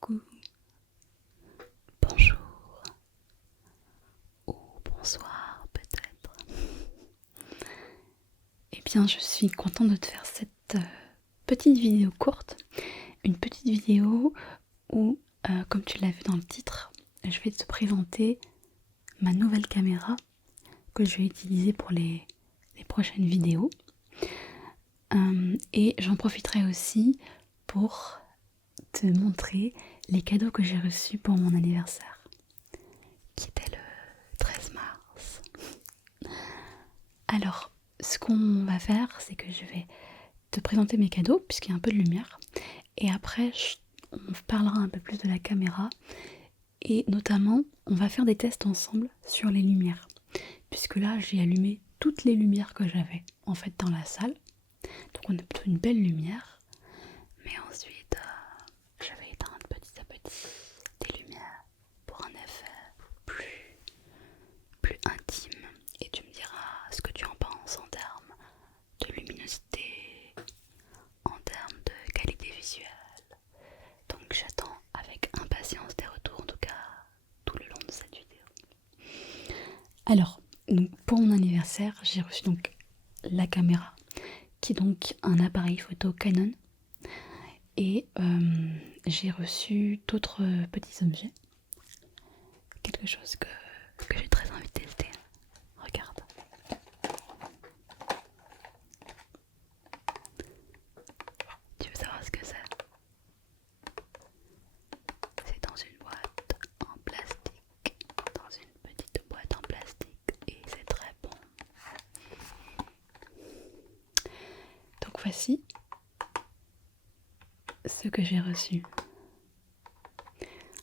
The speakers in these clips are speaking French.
coucou, bonjour ou bonsoir peut-être. Eh bien, je suis contente de te faire cette petite vidéo courte. Une petite vidéo où, comme tu l'as vu dans le titre, je vais te présenter ma nouvelle caméra que je vais utiliser pour les prochaines vidéos. Et j'en profiterai aussi pour te montrer les cadeaux que j'ai reçus pour mon anniversaire, qui était le 13 mars. Alors, ce qu'on va faire, c'est que je vais te présenter mes cadeaux, puisqu'il y a un peu de lumière, et après, on parlera un peu plus de la caméra, et notamment, on va faire des tests ensemble sur les lumières, puisque là, j'ai allumé toutes les lumières que j'avais, en fait, dans la salle. Donc on a plutôt une belle lumière, mais ensuite, je vais éteindre petit à petit des lumières pour un effet plus intime, et tu me diras ce que tu en penses en termes de luminosité, en termes de qualité visuelle. Donc j'attends avec impatience tes retours, en tout cas tout le long de cette vidéo. Alors, donc pour mon anniversaire, j'ai reçu donc la caméra, qui est donc un appareil photo Canon, et j'ai reçu d'autres petits objets, quelque chose que j'ai très envie de tester. Regarde. Tu veux savoir ce que c'est? C'est dans une boîte en plastique, dans une petite boîte en plastique, et c'est très bon. Donc voici ce que j'ai reçu.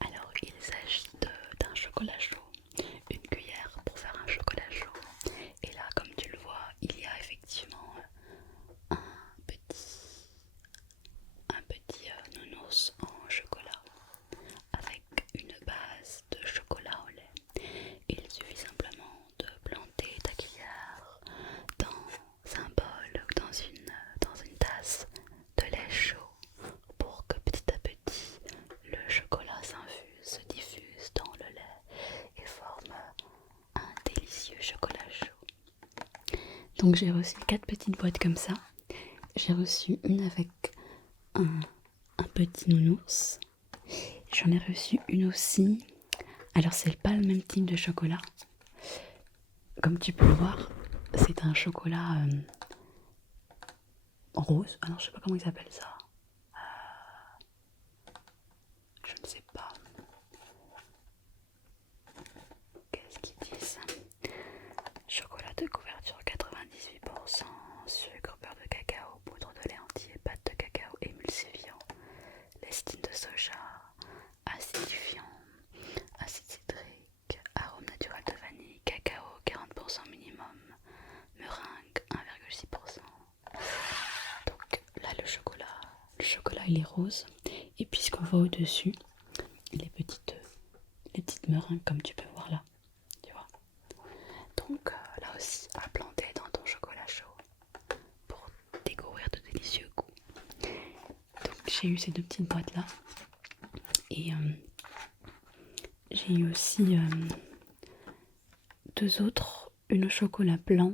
Alors il s'agit d'un chocolat chaud, une cuillère pour faire un chocolat chaud. Et là, comme tu le vois, il y a effectivement un petit nounours en chocolat avec une base de chocolat au lait. Il suffit simplement de planter ta cuillère dans un bol ou dans une tasse de lait chaud pour que petit à petit le chocolat s'infuse, se diffuse dans le lait et forme un délicieux chocolat chaud. Donc j'ai reçu 4 petites boîtes comme ça. J'ai reçu une avec un petit nounours. J'en ai reçu une aussi. Alors c'est pas le même type de chocolat. Comme tu peux voir, c'est un chocolat rose. Ah non, je sais pas comment ils appellent ça. Je ne sais pas. Qu'est-ce qu'ils disent? Chocolat de couverture 98%, sucre, beurre de cacao, poudre de lait entier, pâte de cacao émulsifiant, lestine de soja, acidifiant, acide citrique, arôme naturel de vanille, cacao 40% minimum, meringue 1,6%. Donc là le chocolat il est rose, et puis ce qu'on voit au-dessus, les petites meringues comme tu peux voir là, tu vois. Donc là aussi à planter dans ton chocolat chaud pour découvrir de délicieux goûts. Donc j'ai eu ces 2 petites boîtes là, et j'ai eu aussi 2 autres, une au chocolat blanc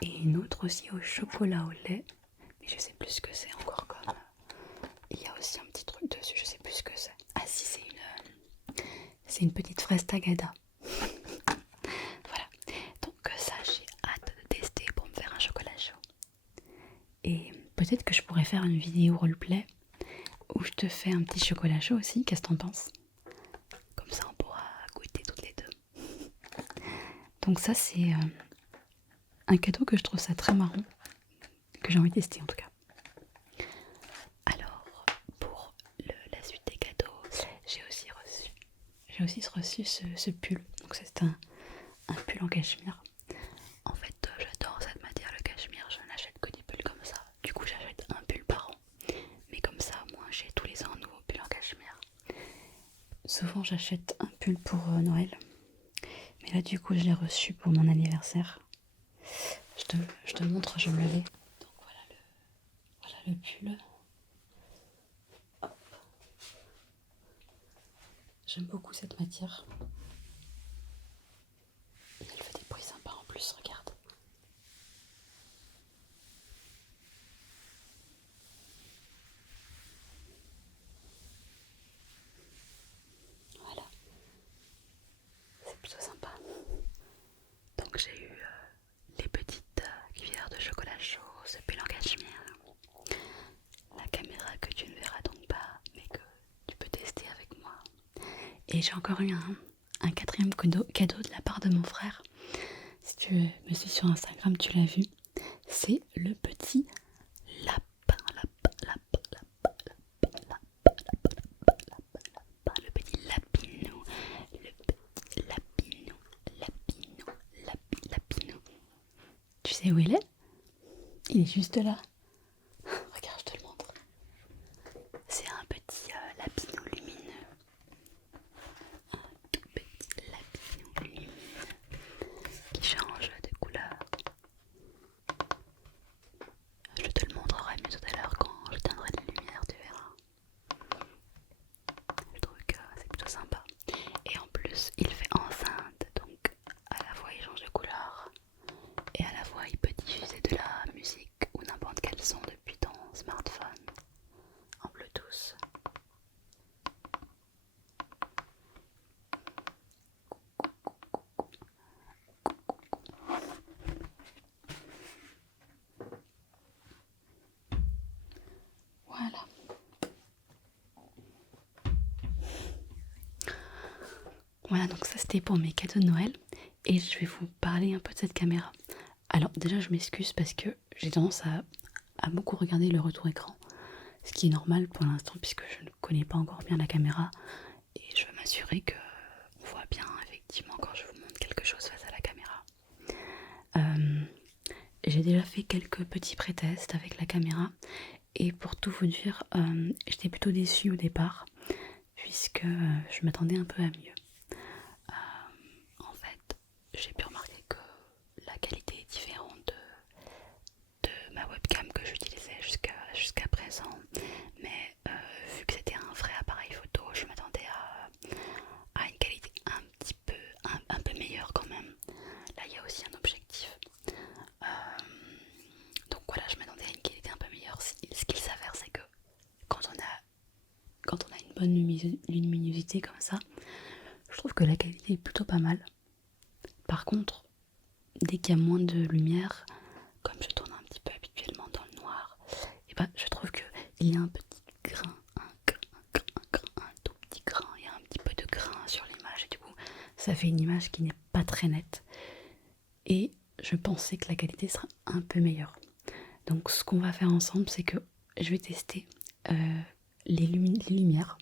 et une autre aussi au chocolat au lait, mais je sais plus ce que c'est encore comme. Il y a aussi un petit truc dessus, je sais plus ce que c'est. Ah si, c'est une petite fraise tagada. Voilà, donc ça j'ai hâte de tester pour me faire un chocolat chaud. Et peut-être que je pourrais faire une vidéo roleplay où je te fais un petit chocolat chaud aussi, qu'est-ce que t'en penses? Comme ça on pourra goûter toutes les deux. Donc ça c'est un cadeau que je trouve ça très marrant, que j'ai envie de tester en tout cas. Alors pour la suite des cadeaux, j'ai aussi reçu ce pull. Donc c'est un pull en cachemire. En fait j'adore cette matière, le cachemire. Je n'achète que des pulls comme ça. Du coup j'achète un pull par an. Mais comme ça moi j'ai tous les ans un nouveau pull en cachemire. Souvent j'achète un pull pour Noël. Mais là du coup je l'ai reçu pour mon anniversaire. Je te montre, je me levais. Donc voilà le pull. Hop. J'aime beaucoup cette matière. Et elle fait des bruits sympas en plus, regarde. Voilà, c'est plutôt sympa. Donc j'ai eu les petites cuillères de chocolat chaud, ce pull en cachemire, la caméra que tu ne verras donc pas, mais que tu peux tester avec moi. Et j'ai encore eu un quatrième cadeau de la part de mon frère. Si tu me suis sur Instagram, tu l'as vu. C'est le petit lapin, le petit lapinou, lapinou. Tu sais où il est? Il est juste là. Regarde, je te le montre. C'est un petit lapinou lumineux. Un tout petit lapinou lumineux qui change de couleur. Je te le montrerai mieux tout à l'heure quand j'éteindrai les lumières, tu verras. Je trouve que c'est plutôt sympa. Et en plus, il fait enceinte, donc à la fois il change de couleur et à la fois il peut diffuser de la musique ou n'importe quel son depuis ton smartphone en Bluetooth. Voilà. Voilà, donc ça c'était pour mes cadeaux de Noël. Et je vais vous parler un peu de cette caméra. Alors déjà je m'excuse parce que j'ai tendance à beaucoup regarder le retour écran. Ce qui est normal pour l'instant puisque je ne connais pas encore bien la caméra. Et je veux m'assurer qu'on voit bien effectivement quand je vous montre quelque chose face à la caméra. J'ai déjà fait quelques petits pré-tests avec la caméra. Et pour tout vous dire, j'étais plutôt déçue au départ puisque je m'attendais un peu à mieux. En fait, j'ai pu remarquer que la qualité est différente de ma webcam que j'utilisais jusqu'à présent. Mais vu que c'était un vrai appareil photo, je m'attendais à une qualité un peu meilleure quand même. Là, il y a aussi un objectif. Donc voilà, je m'attendais à une qualité un peu meilleure. Ce qu'il s'avère, c'est que quand on a une bonne luminosité comme ça, je trouve que la qualité est plutôt pas mal. Par contre, dès qu'il y a moins de lumière, comme je tourne un petit peu habituellement dans le noir, et ben je trouve qu'il y a un petit grain, un tout petit grain, il y a un petit peu de grain sur l'image et du coup ça fait une image qui n'est pas très nette. Et je pensais que la qualité sera un peu meilleure. Donc ce qu'on va faire ensemble, c'est que je vais tester les lumières.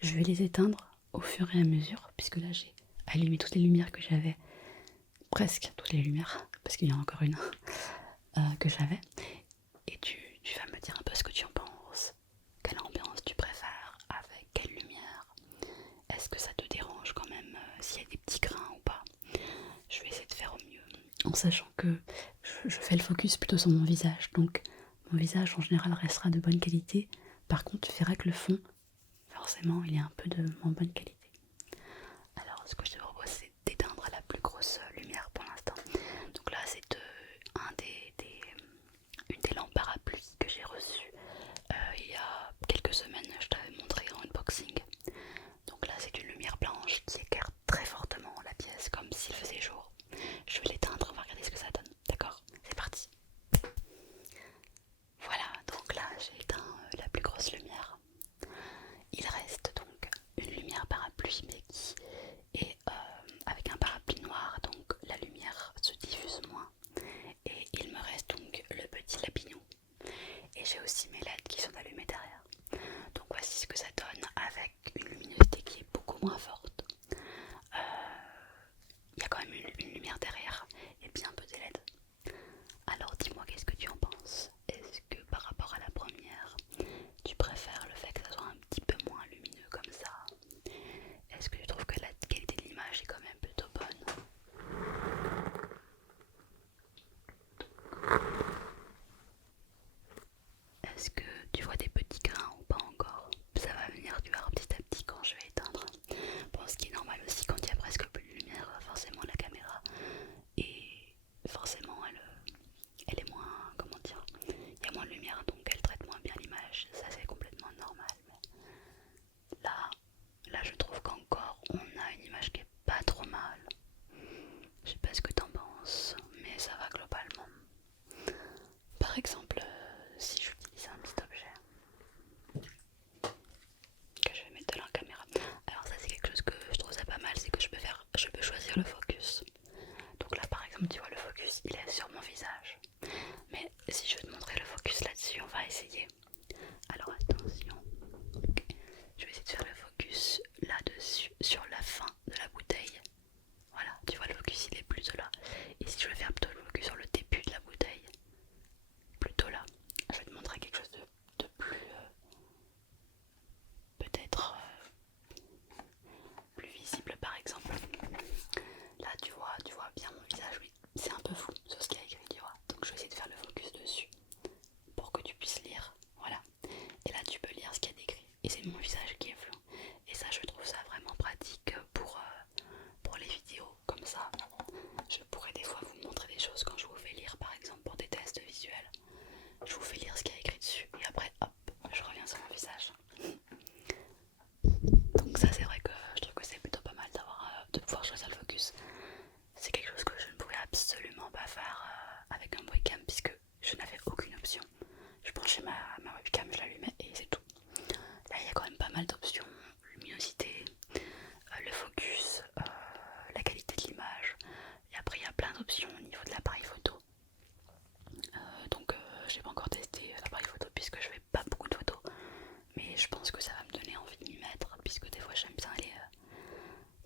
Je vais les éteindre au fur et à mesure, puisque là j'ai allumé toutes les lumières que j'avais, presque toutes les lumières, parce qu'il y en a encore une que j'avais. Et tu vas me dire un peu ce que tu en penses. Quelle ambiance tu préfères, avec quelle lumière? Est-ce que ça te dérange quand même s'il y a des petits grains ou pas? Je vais essayer de faire au mieux, en sachant que je fais le focus plutôt sur mon visage, donc mon visage en général restera de bonne qualité. Par contre, tu verras que le fond, forcément, il est un peu de moins bonne qualité. Alors, ce que je te propose, c'est d'éteindre la plus grosse lumière pour l'instant. Donc là, c'est une des lampes parapluies que j'ai reçues il y a quelques semaines. Je t'avais montré en unboxing. Donc là, c'est une lumière blanche qui éclaire très fortement la pièce, comme s'il faisait jour. Je vais l'éteindre, on va regarder ce que ça donne. D'accord? C'est parti. Voilà, donc là, j'ai éteint la plus grosse lumière. Il reste donc une lumière parapluie, mais qui est c'est mon visage qui est flou. Et ça, je trouve ça vraiment pratique pour les vidéos comme ça. Je pourrais des fois vous montrer des choses quand je vous fais lire, par exemple pour des tests visuels. Je vous fais lire ce qu'il y a écrit dessus et après hop, je reviens sur mon visage. Donc ça c'est vrai que je trouve que c'est plutôt pas mal de pouvoir choisir le focus. C'est quelque chose que je ne pouvais absolument pas faire avec un webcam puisque je n'avais aucune option. Je branchais ma webcam, je l'allumais et c'est tout. Là il y a quand même pas mal d'options, luminosité, le focus, la qualité de l'image. Et après il y a plein d'options au niveau de l'appareil photo. Donc j'ai pas encore testé l'appareil photo puisque je fais pas beaucoup de photos. Mais je pense que ça va me donner envie de m'y mettre puisque des fois j'aime bien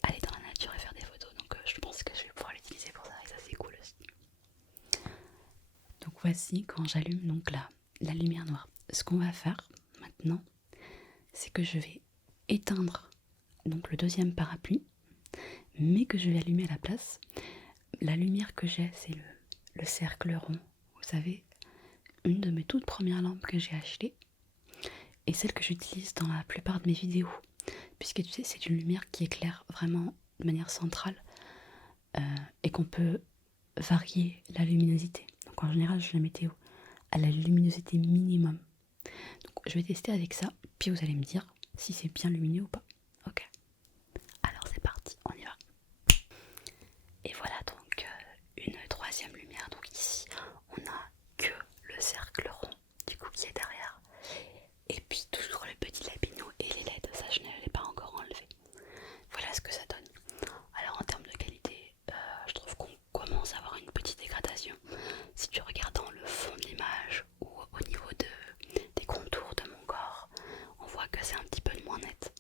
aller dans la nature et faire des photos. Donc je pense que je vais pouvoir l'utiliser pour ça et ça c'est cool aussi. Donc voici quand j'allume donc la lumière noire. Ce qu'on va faire maintenant, c'est que je vais éteindre donc le deuxième parapluie, mais que je vais allumer à la place. La lumière que j'ai, c'est le cercle rond. Vous savez, une de mes toutes premières lampes que j'ai achetées et celle que j'utilise dans la plupart de mes vidéos, puisque tu sais, c'est une lumière qui éclaire vraiment de manière centrale et qu'on peut varier la luminosité. Donc en général, je la mettais à la luminosité minimum. Donc je vais tester avec ça, puis vous allez me dire si c'est bien lumineux ou pas. Ok. Alors c'est parti, on y va. Et voilà donc une troisième lumière. Donc ici, on n'a que le cercle rond du coup qui est derrière. Et puis toujours le petit lapino et les LED, ça je ne l'ai pas encore enlevé. Voilà ce que ça donne. Alors en termes de qualité, je trouve qu'on commence à avoir une petite dégradation. Si tu regardes dans le fond de l'image ou au niveau des contours de mon corps, on voit que c'est un petit peu moins net.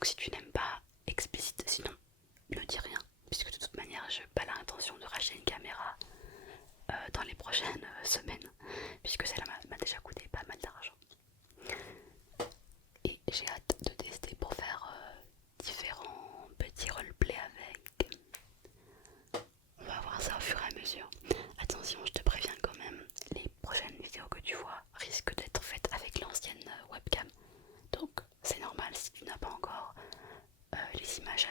Donc si tu n'aimes pas explicite, sinon ne dis rien, puisque de toute manière je n'ai pas l'intention de racheter une caméra dans les prochaines semaines, puisque celle-là m'a déjà coûté pas mal d'argent. Et j'ai hâte de tester pour faire différents petits roleplays avec. On va voir ça au fur et à mesure. Attention, je te préviens quand même, les prochaines vidéos que tu vois risquent d'être faites avec l'ancienne webcam. Donc c'est normal si tu n'as pas encore les images